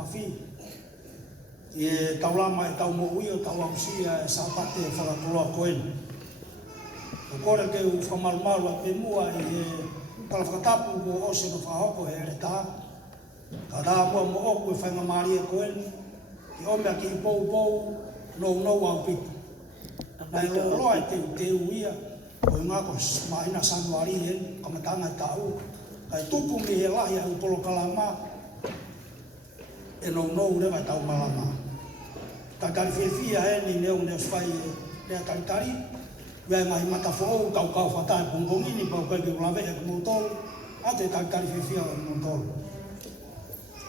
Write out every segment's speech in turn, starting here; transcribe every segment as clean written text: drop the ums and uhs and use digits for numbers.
mafi. E taulama e tau mo ui o tau ausia e sapate e whakatuloa koen. O kore ke u whamalumalu a pe mua i e tala whakatapu ko ose no whahoko he re tā. Ka tā mua mo oku e whainga maari e koen. Ki omea ki i pou nou au pitu. Nai loa e te uia. O i ngako maina sanuari e kamatanga e tāu. Kai tupu mi he lahi au polo kalama. E nou rewa tau malama. Ta kari whiawhia e ni neo swai lea taritari. Wea ngahi mata whoou kau whatai pongongini pau kai ki ulawe e kumutolu. Ate ta kari whiawhia e kumutolu.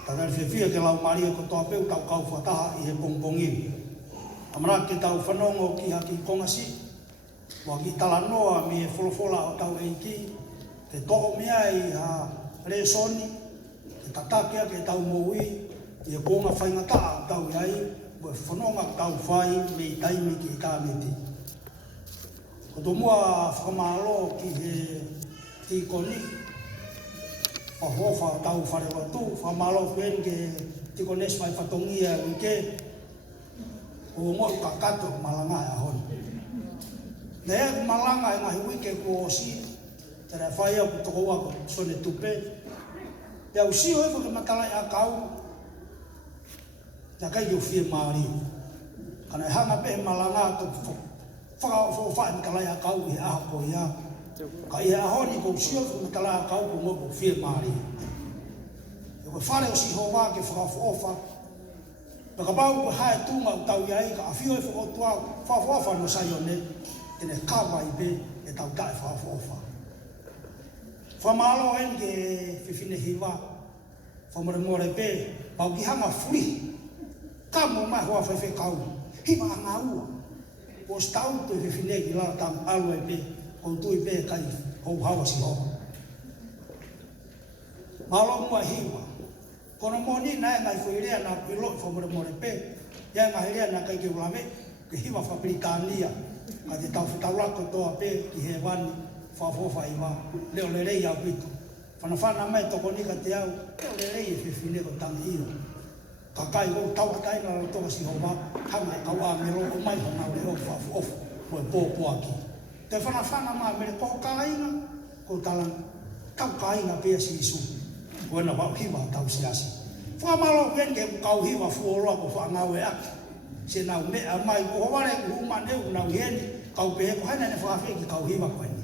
Ta kari whiawhia ke lau maria ko toa peu kau whataha i he pongongini. Amara ke tau whanongo ki haki kongasi. Wa ki talanoa mi e wholofola o tau eiki. Te toho mea i ha resoni. Te tatakea ke tau moui. I e konga whaingata tau iai. Wa whanonga tau whai me i taimi ki i kāmeti. Ko to mua whakamalo ki he tikoni. Whahofa tau wharewa tu. Whakamalo kuen ke tikones mai whatongia wike. O ngoi kakato malanga e ahon. Nea malanga e ngahi wike ko osi. Tere whai au toko wako sone tupe. Ia usi hoi wake matalai a kau. Ia kai ki uwhia maari. Kana e hanga pehe malanga to whai matalai a kau i aha ko ia. Ka i ahoni ko usi hoi matalai a kau ko ngoi ko uwhia maari. Ia koe whare o si hoa ke whakafofa. Paka bau ko hae tunga u tau iai ka awhio e whakotua whafofa no sai o ne. Ene kawa i pe e tau tae whafofa. Whamalo en ke whiwhine hiwa. Whamore pe. Pau ki hanga furi. Kamo mai hoa whaiwhe kau. Hiwa anga ua. O stau to i whiwhine ki lara tam alu e pe. Kou tui pe kai hou hawa si hoa. Malo mua hiwa. Kono moni na ngai whuirea na pilo whamore pe. Ia ngai rea na kai ki ulame. Ki hiwa whapritania. Ka te tau lako toa pe ki he wani. Whafofa iwa. Leo le rei au pitu. Whanawhana mai toko nika te au. Leo le rei e whiwhine ko tangi iro. Ka kai o tau atai na toka si hoa. Hanga e kau a mero o mai hana o leo whafofa. Ko e pōpua ki. Te whanawhana mai mere ko kainga. Ko talang kau kainga pia si isu. Wena wau hiwa tau siasi. Whamalo wen ke kau hiwa fuoroa ko whangau e aki. Se nau mea mai ko haware ku huma neu nau heni. Kau pehe ko hana ne whawhi ki kau hiwa koe ni.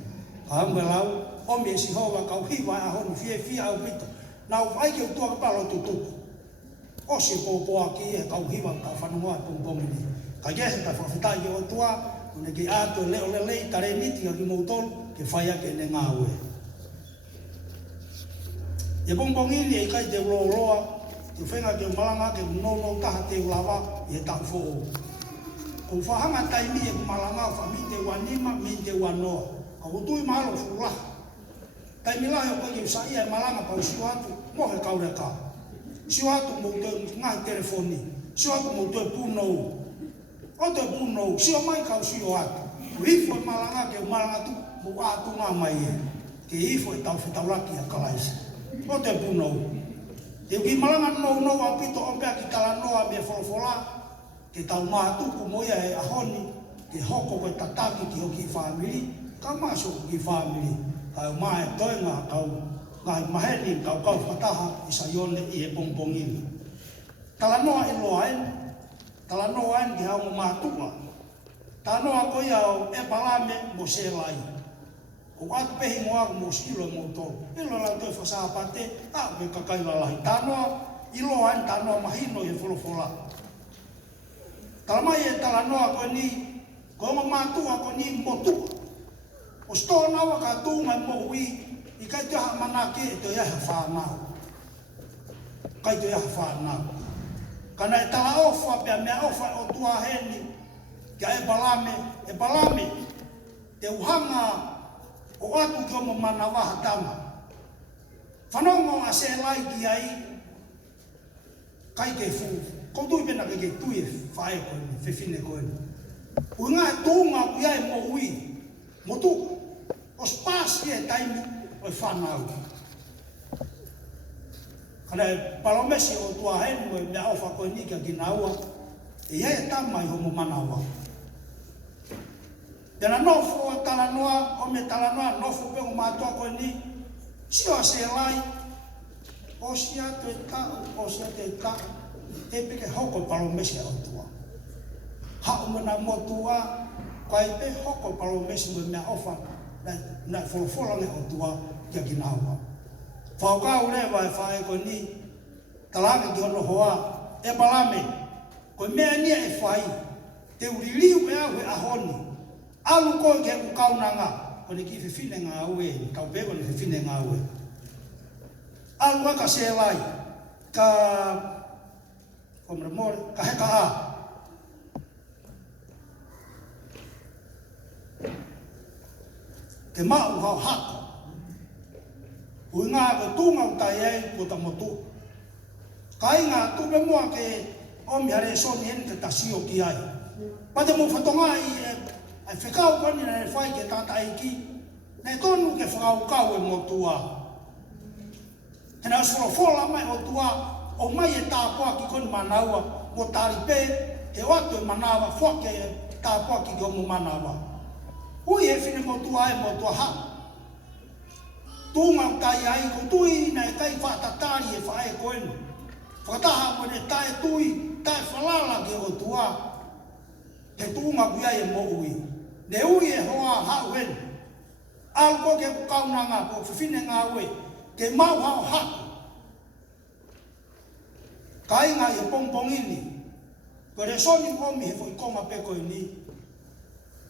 Ka hamwe lau, ome si hoa kau hiwa a honi fie au pito. Nau whai ke utua ka palo tutuku. O se pōpoa ki e kau hiwa ka whanungoa e pongpongi ni. Ka gese ka whawhitai ki o tua. Une ki ato e leo lelei tare niti ka ki moutolu. Ke whai ake ne ngā ue. Ia pongpongini e kai te uloa, te whenga ke malanga ke unono taha te ulawa i e tau fōo. Ko whahanga taimi e malanga wha mi te wanima, mi te wanoa. Ka utui mahalo fula. Taimi lahi o kai usai e malanga pau siu atu, mohe kaure ka. Siu atu mo te ngai telefoni, siu atu mo te punou. O te punou, siu mai kau siu atu. Hifo e malanga ke malanga tu, mo atu ngā mai e. Ke hifo e tau whitauraki a kalaisa. O te punou. Te uki malanga nou a pito ompea ki talanoa me wholofola. Ke tau mātuku moia e ahoni. Ke hoko koe tataki ki hoki i whamiri. Ka maso ki i whamiri. Kau mae toenga kau ngai maheni kau whataha i sayone i e pongpongini. Talanoa e loa en. Talanoa en ki haunga mātuka. Talanoa koe au e palame mo se lai. O atu pehi mo aku mo silo mo tolu. Ilo lau toi whasapate, a me kakaila lahi. Tanoa, ilo an tanoa mahino e wholofola. Talamai e talanoa koe ni, koe ma mātua koe ni motua. O sto nawa ka tūnga mo ui, i kai te aha manake e te iaha whanau. Kai te iaha whanau. Kana e tala ofa pia mea ofa o tua heni, kia e balame, te uhanga, o atu ki omo mana waha tama. Whanongo a se lai ki ai, kai te fu. Ko tui pena ke ke tui e whae koe ni, whiwhine koe ni. Ui ngā tūnga ku iai mo ui, mo tu. O spasi e taimi o e whanau. Kana palomesi o tua henu e mea ofa koe ni kia kinaua. E ia tama i homo manawa. Tena nofo talanoa, o me talanoa nofo pe o matua koe ni. Sio se lai. O sia te ta. E peke hoko palomesi o tua. Hao mana motua. Kai pe hoko palomesi me mea ofa. Na folofola me o tua kia kinaua. Whaukau rewa e whae koe ni, talanga ki hono hoa, e palame, koe mea nia e whai, te uriliu e au e ahoni, alu koe ke ku kaunanga, koe ki whiwhine ngā ue, kau pego ni whiwhine ngā ue. Alu aka se lai, ka heka a. Te mau hau hako. Ui ngā ko tūnga utai ei ko ta motu. Kai ngā tupe mua ke omi hare soni eni te tasio ki ai. Pate mo whatonga i e whekau koni na e whai ke tata eiki. Nei tonu ke whakau kau e motua. Hena usuro whola mai o tua o mai e tāpua ki koni manaua mo tāri pē he watu e manawa whake e tāpua ki komu manawa. Ui e whine motua e motua hau. Tūnga utai ai ko tui na e kai whātatari e whae koenu. Whakataha mo ne tae tui, tae whalala ke o tua. He tūnga kui ai e mo ui. Ne ui e hoa hau henu. Alu ko ke kaunanga ko whiwhine ngā ue. Ke mau hau haku. Kai ngā e pongpongini. Ko re soni omi he fwoi konga pe koe ni.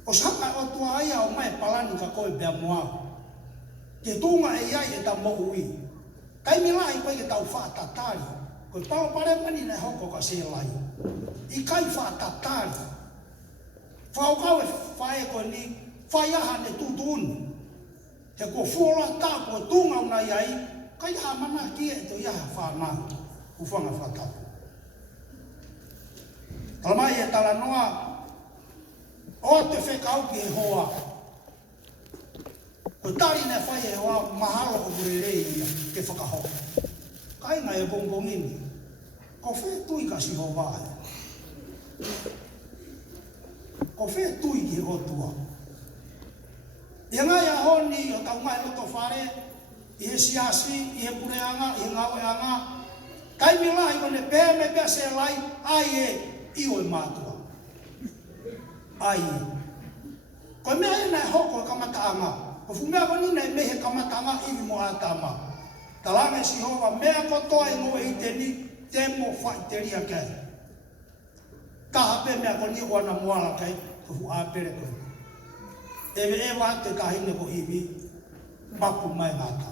O saka o tua aia o mai palani ka koe bea moa. Ke tūnga e iai e ta mo ui. Kai mi lai koe ke tau whātatari. Koe pao pare mani nei hoko ka se lai. I kai whātatari. Whaukau e whae koe ni whai aha ne tūtūnu. He ko whola tāpua tūnga una iai. Kai ha mana kia e to iaha whānā. Uwhanga whātapu. Talamai e talanoa. O te whekau ki e hoa. Ko tari ne whai e hoa mahalo o burerei ia ke whakahoka. Kai ngai e bongbongini. Ko whe tui ka si ho vae. Ko whe tui ki ho tua. Ia ngai a honi o tau ngai roto whare. I he siasi, i he pureanga, i he ngaweanga. Kai mi lai kone pēr me pēr se lai. Ai e ioi mātua. Ai e. Ko mea e nai hoko e kamataanga. Ko fumea koni nei mehe kamatanga iwi mo atama. Talame si hova mea kotoa e ngoe i teni te mo whai te ria kei. Taha pe mea koni wana moala kei, ko fu apere koe. Ewe e wate kahine ko iwi, mapu mai ngata.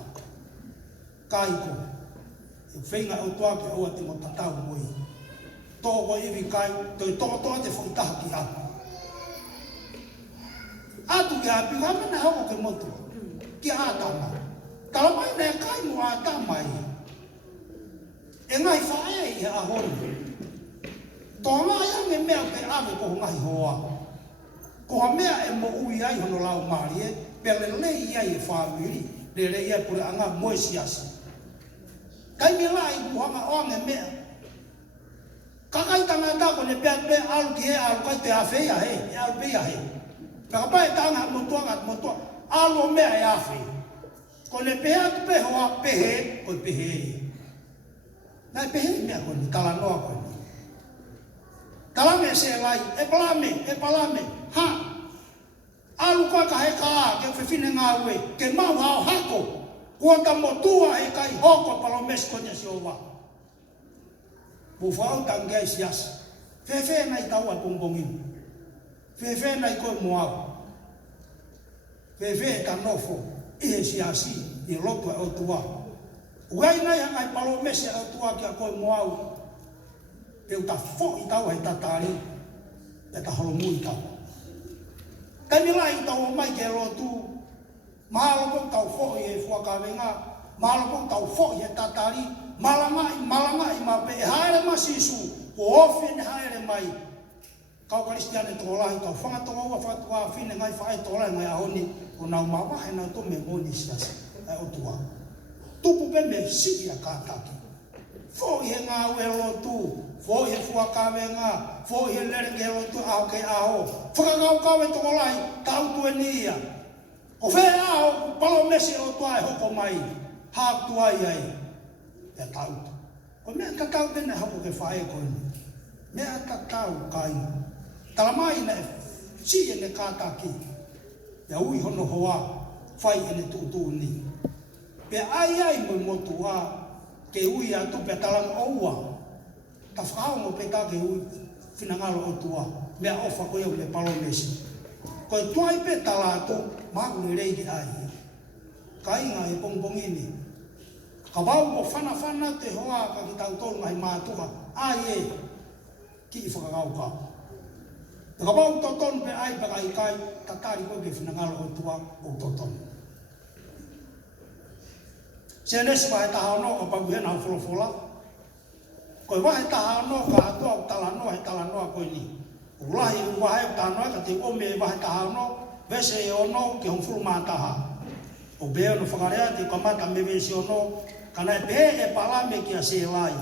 Kai ko, e whenga au toa ke oa te mo tatau moi. Tō ko iwi kai, toi tō toa te whaitaha ki atu. Atu ki api, ka mena hoko ke motu, ki ātama. Talamai nei kai mo ātama i. E ngai whae i a honi. Tō ngā iange mea pe ave ko ngai hoa. Ko ha mea e mo ui ai hono lau maari e, pe le lei iai e whāwiri, le lei iai pure anga moe siasi. Kai me lai kuhanga oange mea. Kakai tanga tako ne pe alu ki he alu kai te awhea he, e alu pia he. Whakapai tanga motua, alo mea e awhi. Ko ne pehea tu peho a pehe, ko pehe e. Nai pehe mea ko ni, tala noa ko ni. Talame se lai, e palame, ha. Alu koe ka he ka a, ke whiwhine ngā ue, ke mau hao hako. Ua ta motua e kai hoko palomes ko nia si owa. Bufau tangai sias. Fefe nai taua bongbongin. Fefe nai koe moau. Fefe ta nofo. Ihe siasi. I lotu e o tua. Ugai nai hangai palomes e o tua ki a koe moau. Peu ta fo i tau hei tatari. E ta holomui tau. Kamila i tau o mai ke lotu. Malapong tau fo i e fuakawenga. Malapong tau fo i e tatari. Malangai ma pe haere masisu. Ko ofi ne haere mai. Kau karistiane tolahi tau whangatonga ua whatua whine ngai whae tolahi ngai ahoni. Ko nau mawahe nau to me moni siasi. E o tua. Tupu pe me siki a kātaki. fo he ngā welo tu, fo he fuakawe ngā, fo he lerenge lotu au ke aho, whakakau kawe toko lai, tau tue nia. O whē aho, palo mesi o tua e hoko mai, hāk tuai ai, e tau. Ko mea tatau tene hako ke whae koe ni. Mea tatau kai. Tala mai na si e ne kātaki. Ia ui hono hoa, whai e ne tūtū ni. Pe ai mo motu a, ke ui atu pe talanga oua. Ta whakao pe ta ke ui whinangalo o tua. Mea ofa koe au le palo mesi. Koe tuai pe tala atu, maku le reiki ai. Ka inga e pongpongini. Ka wau mo whana te hoa ka ki tau tolu mai mātuka. Ai e, ki i whakakau ka. Ka wau totonu pe ai pa kai kai, tatari koe ke whinangalo o tua o totonu. Se nesi wahe taha no ka paguhena au wholofola. Koe wahe taha no ka atua o talanoa he talanoa koe ni. Ulahi wahe tanoa ka te ome wahe taha no, vese e ono ke hongfuru mātaha. O beo no whakarea te kamata me vese ono, kana e pehe e palame ki a se lai.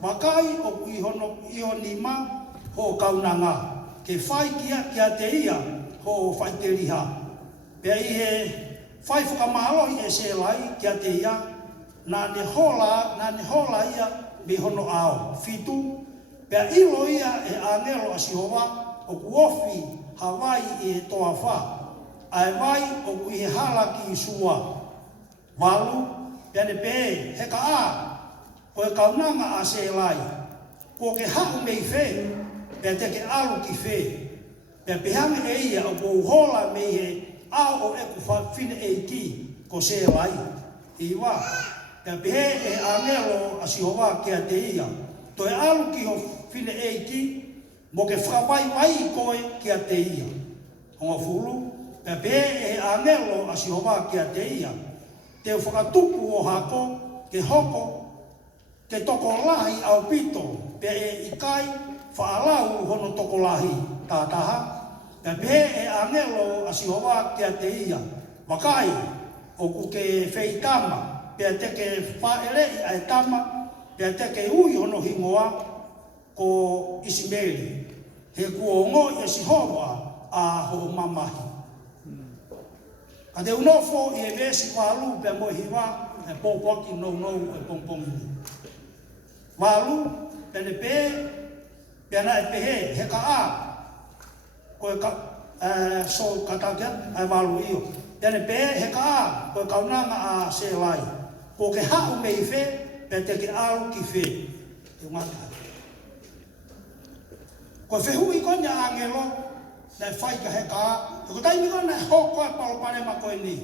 Wakai o kui hono iho nima ho kaunanga. Ke whai kia te ia ho whai te riha. Pea i he whai whakamahalo i e se lai kia te ia, na ne hola ia me hono ao. Fitu, pea ilo ia e angelo a Sihova o kuofi Hawaii e toa wha. Ai vai o kui he hala ki sua. Walu, pea ne pe he ka a, ko e kaunanga a se lai. Ko ke hau mei whee, pea te ke alu ki whee. Pea pehanga e ia o kou hola mei he ao o eku whine e ki ko se lai. Iwa, pea pehe e angelo a Sihova kia te ia. To e alu ki ho whine e ki, mo ke whakawai wai koe kia te ia. Honga fulu, pea pehe e angelo a Sihova kia te ia. Te whakatupu o hako, ke hoko, te toko lahi au pito, pe e ikai whaalau hono toko lahi tātaha. Pe pehe e angelo a Sihova kia te ia. Wakai, o ku ke wheitama, pe te ke whaelei ai tama, pe te ke ui hono hingoa ko Isimeli. He kuongo i Sihova a ho mamahi. Ka te unofo i e vesi walu pe mo hiwa e pōpoki nou e pongpongi. Walu pe ne pe na e pehe he ka a koe ka so katakia ai walu iyo. Pe ne pe he ka a koe kaunanga a se lai. Ko ke hau mei whe pe te ke alu ki whe. Te ngata. Ko whehui konya angelo na whai ka he ka a. Ko taimi kona hoko e palopare ma koe ni.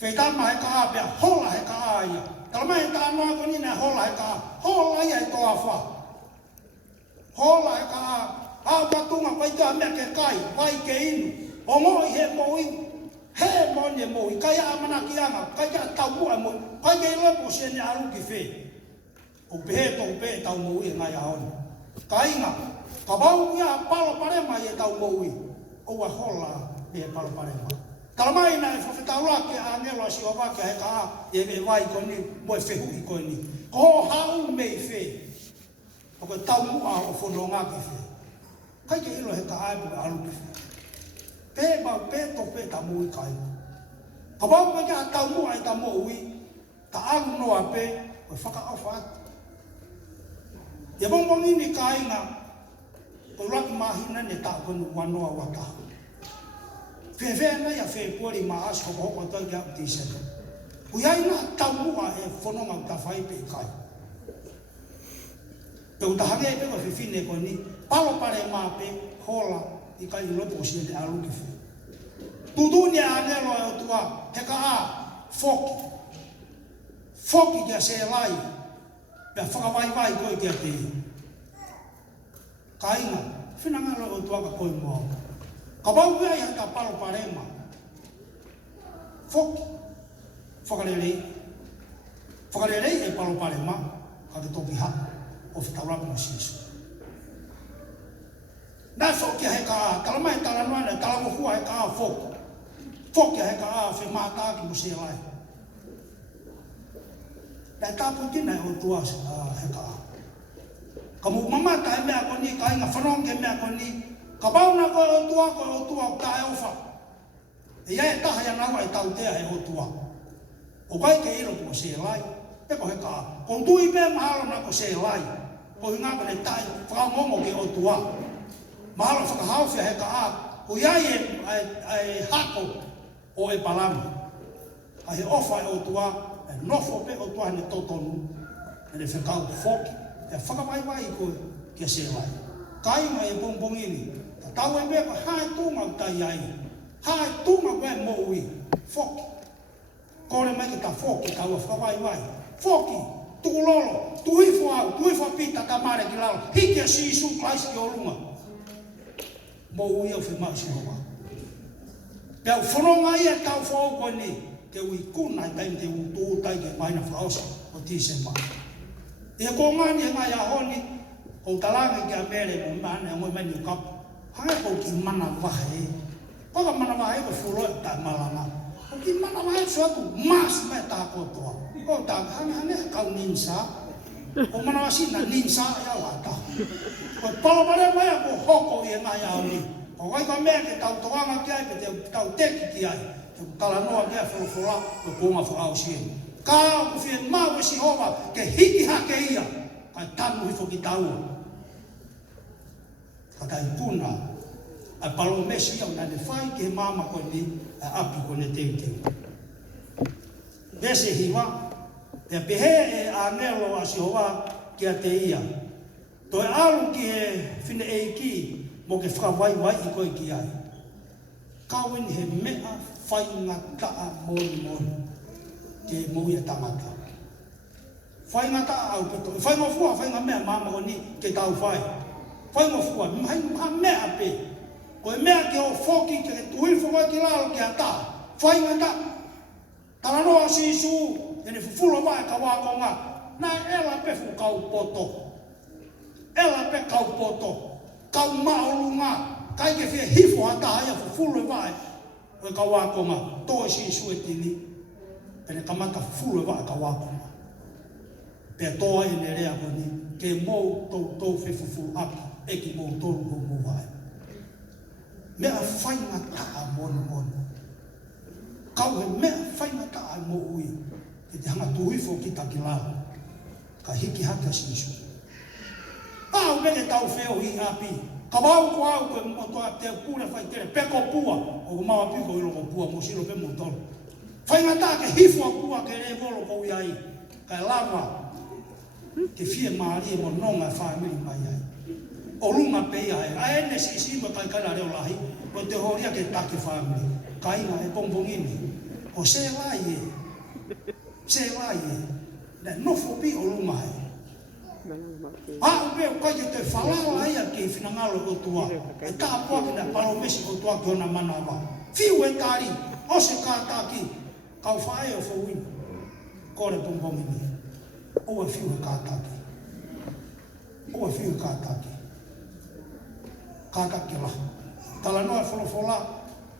Wheitama he ka a pia hola he ka a ia. Talama he ta anoa koni na hola he ka a. Hola ia e toa wha. Hola he ka a. A patunga pai ka mea ke kai. Pai ke inu. O ngoi he moi. He mone moi. Kai a amana ki anga. Kai a tau mua moi. Pai ke ilopo se ne alu ki whe. O pehe tau pehe tau moi e ngai ahoni. Ka inga. Ka bau ia palopare mai e tau moi. O a hola e palopare mai. Talamai na e whawhetau ke a angelo a Sihova ke he ka a e me vai koni mo e whehui koni. Ko hau mei whe. O koe tau mua o whanonga ki whe. Kai ke ilo he ka a e puke alu ki whe. Pe mau pe to pe ta mui kai. Ka bau me kia tau mua e ta moui. Ta alu noa pe o e whaka au whaat. Ia bongbongi ni ka inga. Ko raki mahina ne ta konu wanoa watahu. Whewhena ia whepori maa asko hoko toi kia uti seka. Uiai nga tau mua e whanonga uta whai pe kai. Pe uta hange e peko whiwhine koe ni, palo pare maa pe hola i kai lopo si e alu ki whi. Tutuni a angelo e o tua, he ka a whoki. Whoki kia se lai, pe whakawai vai koe kia te i. Ka inga, whinangalo e o tua ka koe mua. Ka wau ia ia ka palo parema. Fok. Whakarelei. Whakarelei e palo parema. Ka te topi ha. O whitaurapu na sisu. Nā fok ia he ka a. Talamai talanoana. Talamohua he ka a fok. Fok ia he ka a. Whe mātā ki mo se lai. Da tapu tina o tua heka. Kamu mama ta me ko ni kai nga fanong ke me ko ni ka bau na ko o tua ta e ofa. E ia ta ya na wa tau te e o tua. O kai ke ilo ko se lai. E ko heka. Ko tui me mahalo na ko se lai. Ko hinga ko le tai fa momo ke o tua. Mahalo fa hau fe heka a. Ko ia e hako o e palama. Ai ofa e o tua, e nofo pe o tua ne totonu. E le whekau foki. E whakawaiwai ko kia se lai. Kai mai e bongbongini. Ta tau e mea ko hae tunga o tai ai. Hae tunga koe mo ui. Foki. Kore mai ki ta foki tau e whakawaiwai. Foki. Tuku lolo. Tuifo au. Tuifo pita ta mare ki lalo. Hiki a si isu klaisi ki o lunga. Mo ui au whi mau si hoa. Pea whanonga ia tau whao koe ni. Ke ui kuna i taim te utu tai ke maina whaosa o tise maa. Ia ko ngani e ngai a honi, o talanga ki a mere mo mane a ngoi mani o kapu. Hae ko ki mana wahe. Paka mana wahe ko furoi ta malanga. Ko ki mana wahe suatu mas me ta kotoa. Ko ta hane kau ninsa. Ko mana wasina ninsa ia wata. Ko palo mare mai ko hoko i e ngai a honi. Ko kai ka mea ke tau toanga ki ai pe te tau teki ki ai. Tala noa kia whorofora ko konga whakao sien. Ka ko whie mau e si hova ke hiki hake ia. Kai tanu hifo ki taua. Ka tai kuna. Ai palo mesi au nane whai ke mama ko ni api ko ne teu teu. Vese hiwa. Pea pehe e anelo a si hova kia te ia. Toi alu ki he whine e ki mo ke whakawai wai i koe ki ai. Kawin he mea whainga taa moni ke mouia tangata. Whainga taa au peto. Whainga fua, whainga mea mama ko ni ke tau whai. Whainga fua, mha mea pe. Ko e mea ke o whoki ke tuhi whawai ki lalo ke a taa. Whainga taa. Tala noa si isu, ene fufulo vai ka wakonga. Nai ela pe fu kau poto. Ela pe kau poto. Kau maolunga. Kai ke fie hifo hata ia fufulo vai. O ka wakonga, toi si isu e tini. Pene kamata fufulo vai ka wakonga. Pea toa e ne rea koni, ke mou tau fe fufu api, e ki mou toru ko mou vai. Mea whainga taa mono. Kau he mea whainga taa mou ui. Ke te hanga tuifo ki taki lao. Ka hiki haka si isu. Pau mene tau feo hi api. Ka wau ko au koe motoa te kure whai tere peko pua. O mawa piko ilo ko pua mo silo pe mo tolo. Whainga taa ke hifo a pua ke re volo ko iai. Ka lava ke fie maari e mo nonga whaemiri mai ai. O runga pe ai. A ene si isima kai kana reo lahi. O te horia ke take whaemiri. Ka inga e bongbongini. O se lai e. Se lai e. Ne nofo pi o runga ai. Au pe kai te whalala ia ki whinangalo o tua. E tā pua ki na palomesi o tua ki ona manawa. Fiu e tari. O se kātaki. Kau whae o whauina. Kore bongbongini. O e fiu e kātaki. O e fiu e kātaki. Kātaki la. Tala noa wholofola.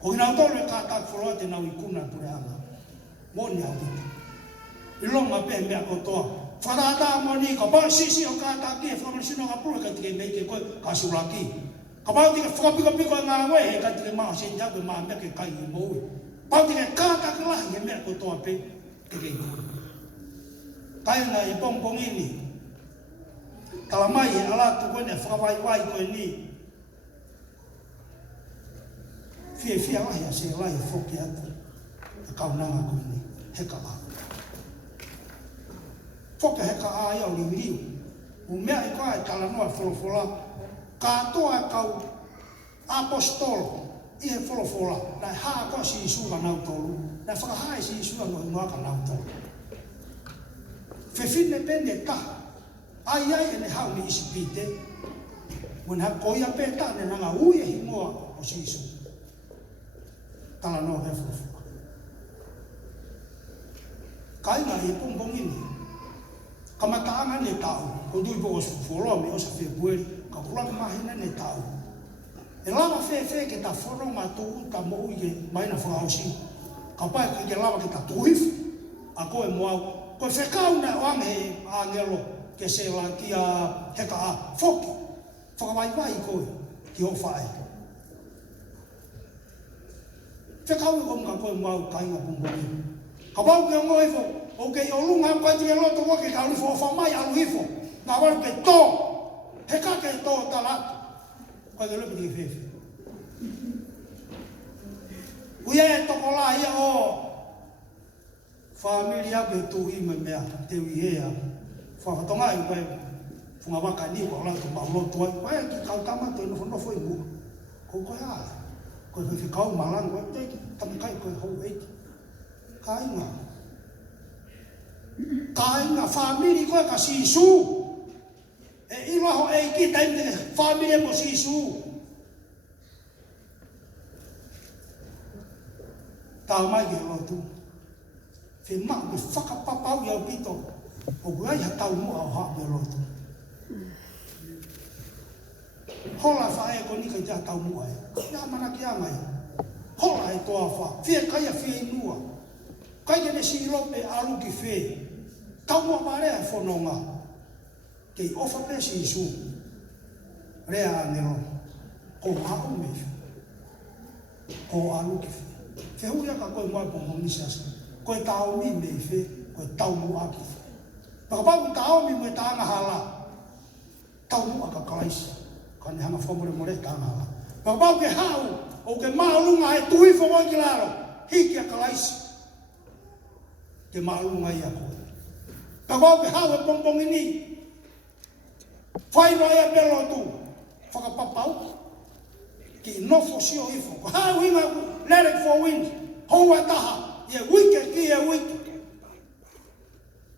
O ina tolo e kātaki wholoa te nau i kuna pure anga. Moni au pita. Ilonga pe mea kotoa. Wharata moni ka pā sisi o kātaki e whakamasino ka pule ka tike mei ke koe ka suraki. Ka pā tike whakapiko e ngā we he ka tike maa sen jaku e maa mea ke kai i moui. Pā tike kātaki lahi e mea kotoa pe ke kei. Taina e bongbongini. Tala mai e alatu koe ne whakawaiwai koe ni. Fia lahi a se lahi whoki atu. E kaunanga koe ni. Heka a. Whoka heka a iau liu. O mea e koe tala noa wholofola. Katoa e kau apostolo. I he wholofola. Nai haa koe si isua nau tolu. Nai whakahai si isua no inoaka nau tolu. Whewhine pene ta. Ai ene hau ni isi pite. When ha koia pe ta ne nanga ui e himoa o si isu. Tala noa he wholofola. Kainga i pongbongini. Kamataanga ne tau. Ko dui po o wholoa me o sa whea bueri. Ka kulaka mahina ne tau. E lava whee ke ta whoronga tū ta mo ui ke maina whakausi. Ka pai ke lava ke ta tuhifu. A koe moau ko whekau na wange angelo ke se lankia heka a foki whakawaiwai koe ki o whae whekau e omka koe mau kainga pumboni ka wau ke ongo ifo o ke o lunga koe tike loto wake ka ulifo o whamai alu ifo ngā waru ke tō heka ke tō talatu koe ke lupi ki whewe uia e toko la ia o familia ke tu i me mea te uihea whakatonga i koe whunga waka ni ko la tu paulo tu ai koe ki kau tama tu ino whono fo i mua ko koe a koe koe whikau malang koe te ki tamikai koe hou eiti kainga famili koe ka sisu e ilo ho eiki taimte famili mo sisu tau mai ke lotu fe ma ke whakapapau i au pito o kuai ha tau mua o haa ke lotu hola whae ko ni ka ja tau mua e ia mana ki angai hola e toa wha fia kai a fia inua kai ke ne si lope alu ki fe tau mua marea e whanonga kei ofa pe si isu rea anero ko hau me ko alu ki fe fe huia ka koe moe po monisas koe tau mi me fe koe tau mua ki fe pakapau tau mi me taanga hala tau mua ka kalaisi kani hanga whamore more taanga hala pakapau ke hau o ke maalunga e tui whamoi ki laro hiki a kalaisi ke maalunga ia koe pakapau ke hau e pompong ini whaino ea belo tu whakapapau ki nofo sio ifo ko hau inga let it for wind hoa taha ia wike ki ia wike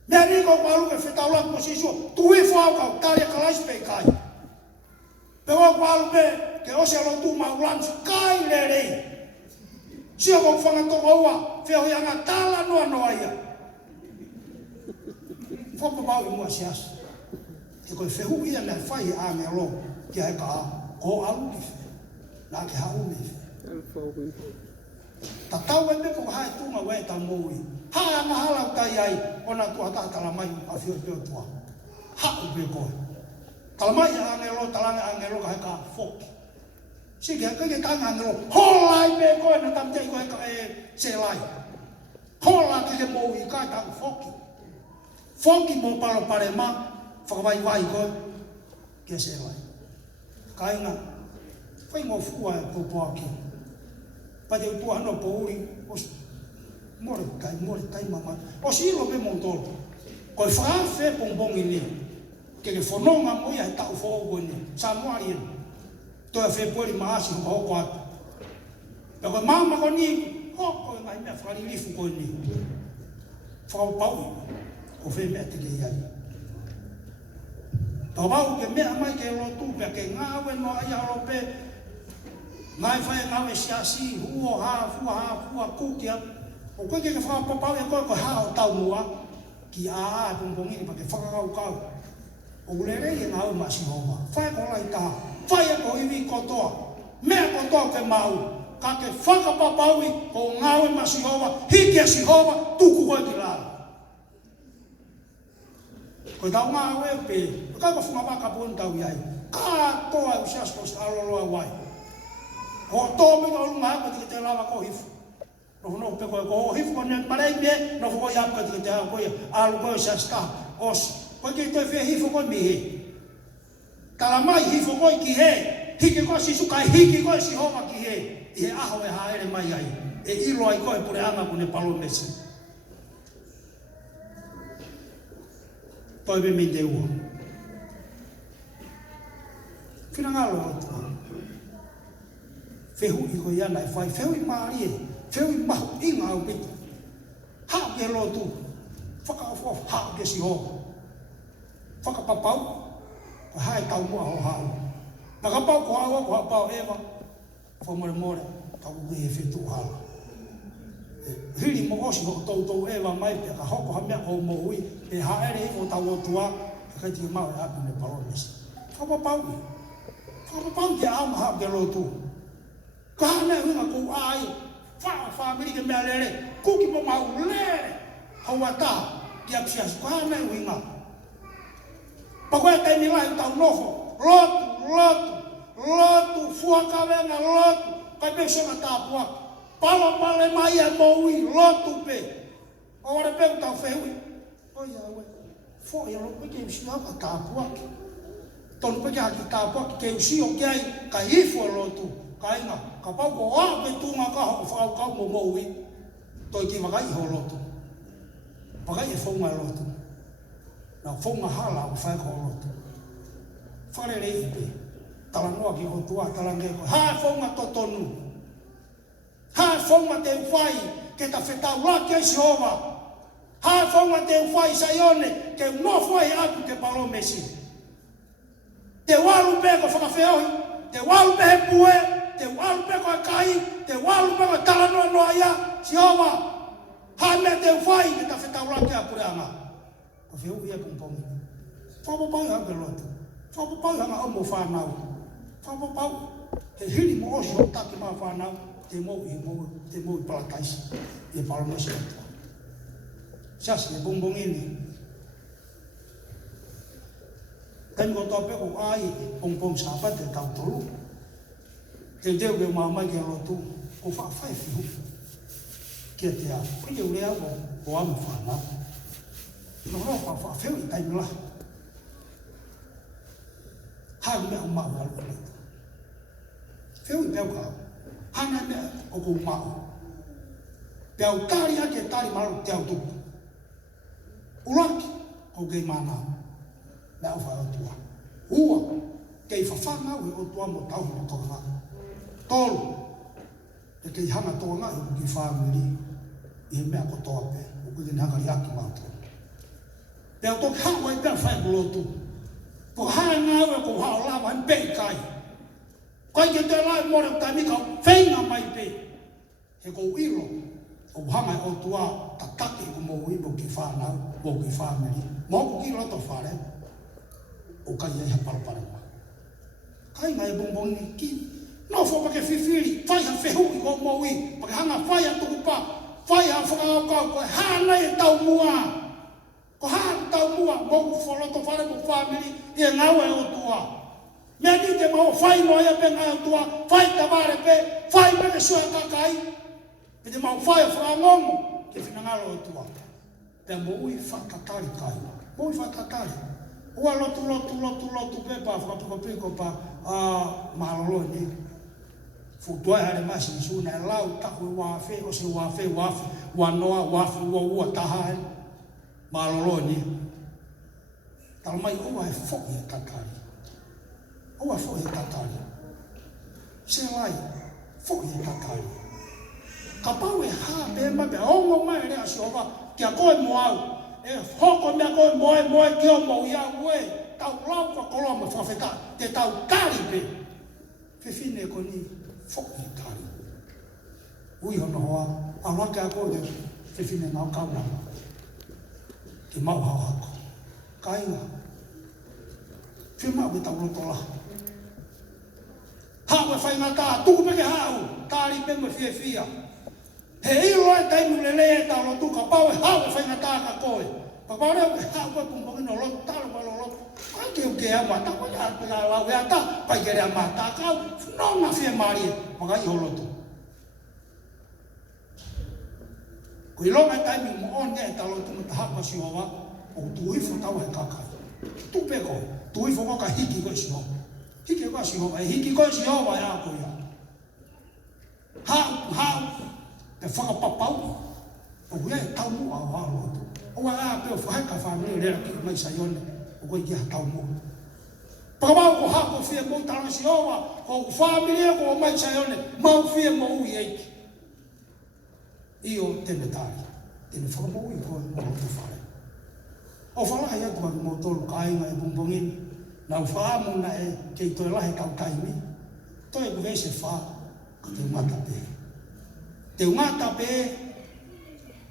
mea riko paru ke whetaulang mo siso tui whao kau tari a kalaisi pe kai pe wau paru pe ke ose alo tu maulansu kai le rei sio kong whangatoko ua whio hi anga tala noa noa ia whapapau i mua siasa e koe whehu ia mea whai a mea lo ki hae ka a ko alu ki whe nā ke hau me whe ta tau e me poko hae tunga we ta moui haa nga halau tai ai ona tua tātala mai a whio pio tua hau pe koe tala mai a angelo talanga angelo ka hae ka whoki sike a kake tanga angelo holai me koe na tamtei koe ka e se lai hola kake moui kai tanga whoki whoki mo palo pare ma whakawai wai koe ke se lai kainga whai mo fua e popo aki pa te utua hano po uri more kai mama o silo me montolo koe whaafe pongbongi ni ke ke whanonga mo ia he tau whoogo ni sa moari enu toi a whepueri maasi hoko hoko atu pe koe mama ko ni hoko e mai mea whakarilifu koe ni whakapau ko whe mea te ke iai tau wau ke mea mai ke lotu mea ke ngāwe no ai alope ngai whae ngawe siasi hua kukia o koe ke whakapapau e koe koe haa o tau mua ki a pongpongini pa ke whakakau kau o ulerei e ngāwe masi hoa whae ko lai taha whae e ko iwi kotoa mea kotoa ke mau ka ke whakapapau i o ngāwe masi hoa hiki a si hoa tuku koe ki laro koe tau ngāwe pe ka ko whunga waka pun tau iai ka toa usias ko sa aloloa wai o tōmi ka ulunga hapa tika te lawa ko hifu no pe koe ko hifu ko ne parei me no fuko i hapa tika te koe alu koe sa sta os koe ki toi whea hifu koe mi he tala mai hifu koe ki he hiki koe si sukai hiki koe si homa ki he i he aho e haere mai ai e ilo ai koe pure anga kune palo mesi toi me minte ua whina ngalo o tua whehu i koe iana e whai whehu i maari e whehu i mahu i ngā au pita hao ke lotu whakaofof hao ke si ho whakapapau ko hae tau mua ho hao nakapau ko hao ko hapau ewa whamore more tau ui e whetu hala hiri mo osi ho tau ewa mai pe ka hoko hamea ko mo hui pe haere i o tau o tua e kai tiki mau e hapi me palonesi whakapau ke ama hao ke lotu ka hana e hunga kou ai whamiri ke mea lere kuki mo mau lere haua ta kia pia skana winga pakoe tai milai tau noho lotu fuaka venga lotu kai pe sona tapua palo pale mai e moui lotu pe ora pe tau feui oia we fo ia lo pe ke sia ka tapua ton pe ka tapua ke usi o kai ka ifo lotu kai nga ka pa ko a pe tunga ka ho fa ka mo moui toi ki magai ho lotu pagai e fonga lotu na fonga hala o fa ko lotu fare le ipe talanoa ki o tua talange ko ha fonga totonu ha fonga te fai ke ta feta wa ke siova ha fonga te fai saione ke no foi apu ke palo mesi te walu pe ko fa feoi te walu pe pue te walu pe ko kai te walu pe ko talanoa no ya siova ha me te fai ke ta feta wa ke apuranga ko feu ia kumpong fa bo pa ha ke lotu fa bo pa ha mo fa nau fa bo pa he hiri mo o so ta ke ma fa nau te mo para tais e para o nosso já se bombom ini kan ko tope ko ai bombom sapat te tau tolu te deu ke mama ke lotu ko fa fiu ke te a ko eu le o am fa na no fa fiu tai la ha me o ma wa fiu pe ka hana me o ko mau peo tari ake tari maru te au tupu uraki o ke mana me au wha o tua ua kei whawhanga ue o tua mo tau mo toka tolu e kei hanga toa ngā e ki whamiri i he mea ko toa pe o kuki ni hanga i aki mātua peo toki hawa i pia whai kulotu po haa ngā ue ko hao lava en pei kai kai ke te lai mora tai mika whainga mai pe he ko ilo o hanga o tua tatake ko mo ui mo ki whanau mo ki whamiri mo ko ki roto whare o kai e hapalapare kai ngai bongbong ni ki no fo pake whiwhiri whai ha whehu i ko mo ui pake hanga whai ha tuku pa whai ha whakao kau ko hana e tau mua ko hana tau mua mo ko wholoto whare mo whamiri e ngawe o tua mea ni te mau whai noia pe ngai tua, whai taware pe, whai mene sua kakai. Pe te mau whai o whangongo, ke whinangalo o tua. Pea mo ui whakatari kai. Mo ui whakatari. Ua lotu pe pa, whakapiko pa, mahalolo ni. Futuai hare masi ni suna e lau, taku wafe, o se wafe, wanoa, wafe, ua taha. Mahalolo ni. Talamai ua e whoki e kakari. Oa foi tatari. Se lai foi tatari. Kapau e ha be ma be ongo mai re asova ki a koe mo au. E hoko me koe moe ki o mo ia ue. Tau lau ko koloma whawheta. Te tau kari pe. Whiwhine ko ni foi tari. Ui hono hoa. A wake a koe whiwhine ngau kaunanga. Ki mau hao hako. Kainga. Whima ue tau loto laha. Hawe whai ngata, tuku peke hau, tāri pe me fia. He ilo e taimu le le tau lo tuka, paue hawe whai ngata ka koe. Papau reo ke hau koe pumpongi no lotu, talo pa lo lotu. Ai ke uke ea mata, koe a pe a lau ea ta, pai kere a mata kau, nonga fia marie, maka i ho lotu. Ko ilonga e taimu mo on e tau lotu mata hapa si hoa, o tuifo tau e kakai. Tupe koe, tuifo koka hiki koe si hoa. Hiki koe si hoa, hiki koe si hoa e a koe a. Hau, te whakapapau, o ea e tau mua o hao lotu. O a peo whaheka whanau rea ki mai sa ione, o koe ki ha tau mua. Pakapau ko hako fia mo tala si hoa, ko whamiri ko o mai sa ione, mau fia mo ui eiki. Io tene tari, tene whakamo ui koe mo lotu whare. O whalaha ia tuaki mo tolu kainga e bumbongini, nau whaamu na e kei toi lahe kau kaimi, toi e kuwe se wha, ka te umata pe. Te umata pe,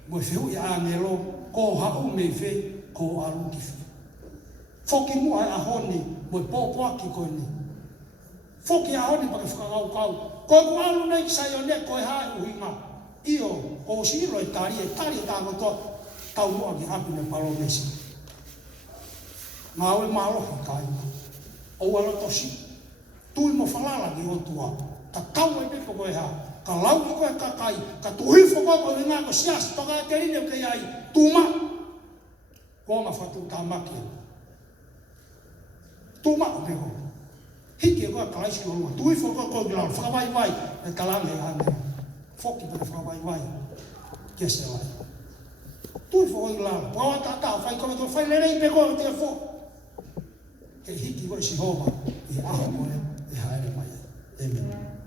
mo e whiu i angelo, ko hau me whe, ko aru ki whi. Whoki mua e ahoni, mo e pōpoaki koe ni. Whoki ahoni pa ke whakakau kau, koe ku alu nei ki sai o ne, koe hae uhinga. Io, ko siro e tari e tāngo toa, tau mua ki hapi me palo mesi. Ngā oe mālohi kai. O alo tosi. Tui mo whalala ki o tua. Ka tau e pepo koe ha. Ka lau ki koe kakai. Ka tuhifo koe koe ngā ko sias. Toka te rine kei ai. Tuma. Ko ngā whatu tā makia. Tuma o peko. Hiki e koe kalaisi o lua. Tuhifo koe koe ki lau. Whakawai vai. E kalange hane. Foki koe whakawai vai. Kese vai. Tuhifo koe ki lau. Pawa tata. Whai koe koe whai lerei peko o te fo. Ke hiki koe si homa. E aho koe. E haere mai. Amen.